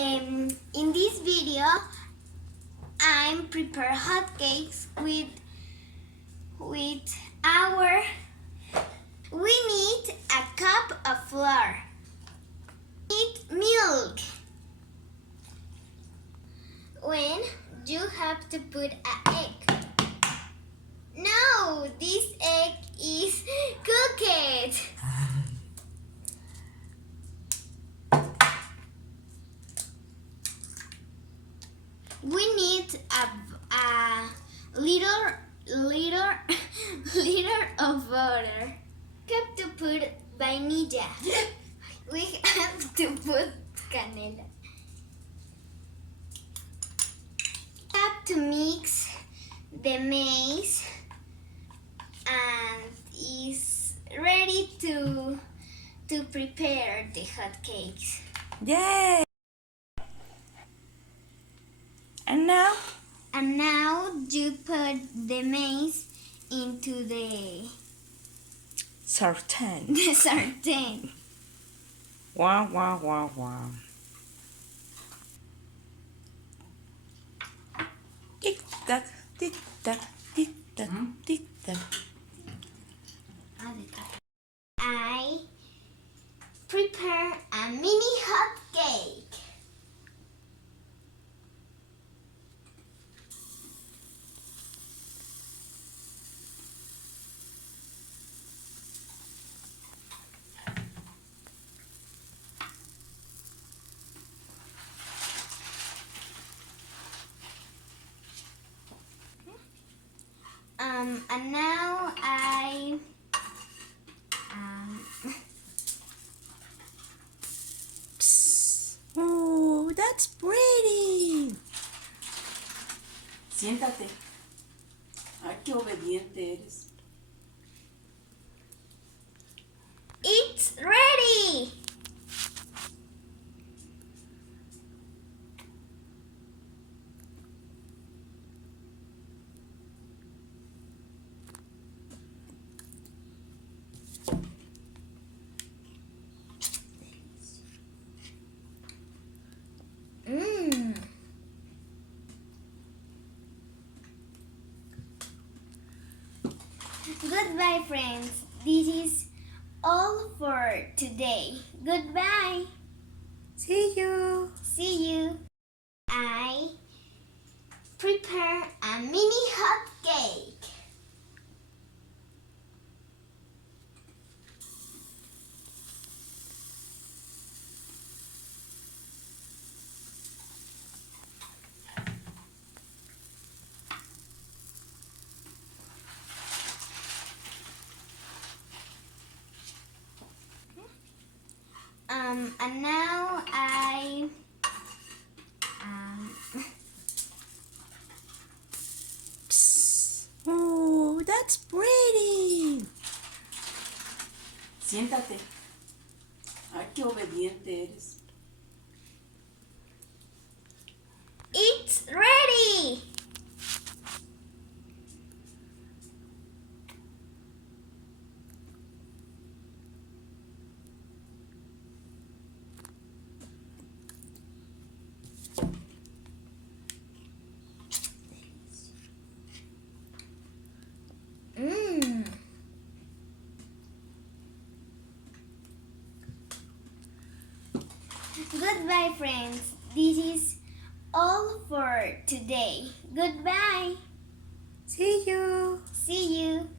In this video, I'm prepare hotcakes with our. We need a cup of flour. We need milk. When you have to put an egg. No, this egg is cooked. We need a little of water. We have to put vainilla. We have to put canela. We have to mix the maize and is ready to prepare the hot cakes. Yay! And now? And now you put the maize into the Sartén. sartén. Wow, wow, wow, wow. Tick tock, tick tock, tick tock, tick tock. I prepare a mini hot cake. And now I Oh, that's pretty. Siéntate. Ay, qué obediente eres. It's ready. Goodbye, friends. This is all for today. Goodbye. See you. See you. I prepare a mini hot cake. And now I Oh, that's pretty. Siéntate. Ay, qué obediente eres. It's ready. Goodbye, friends. This is all for today. Goodbye. See you. See you.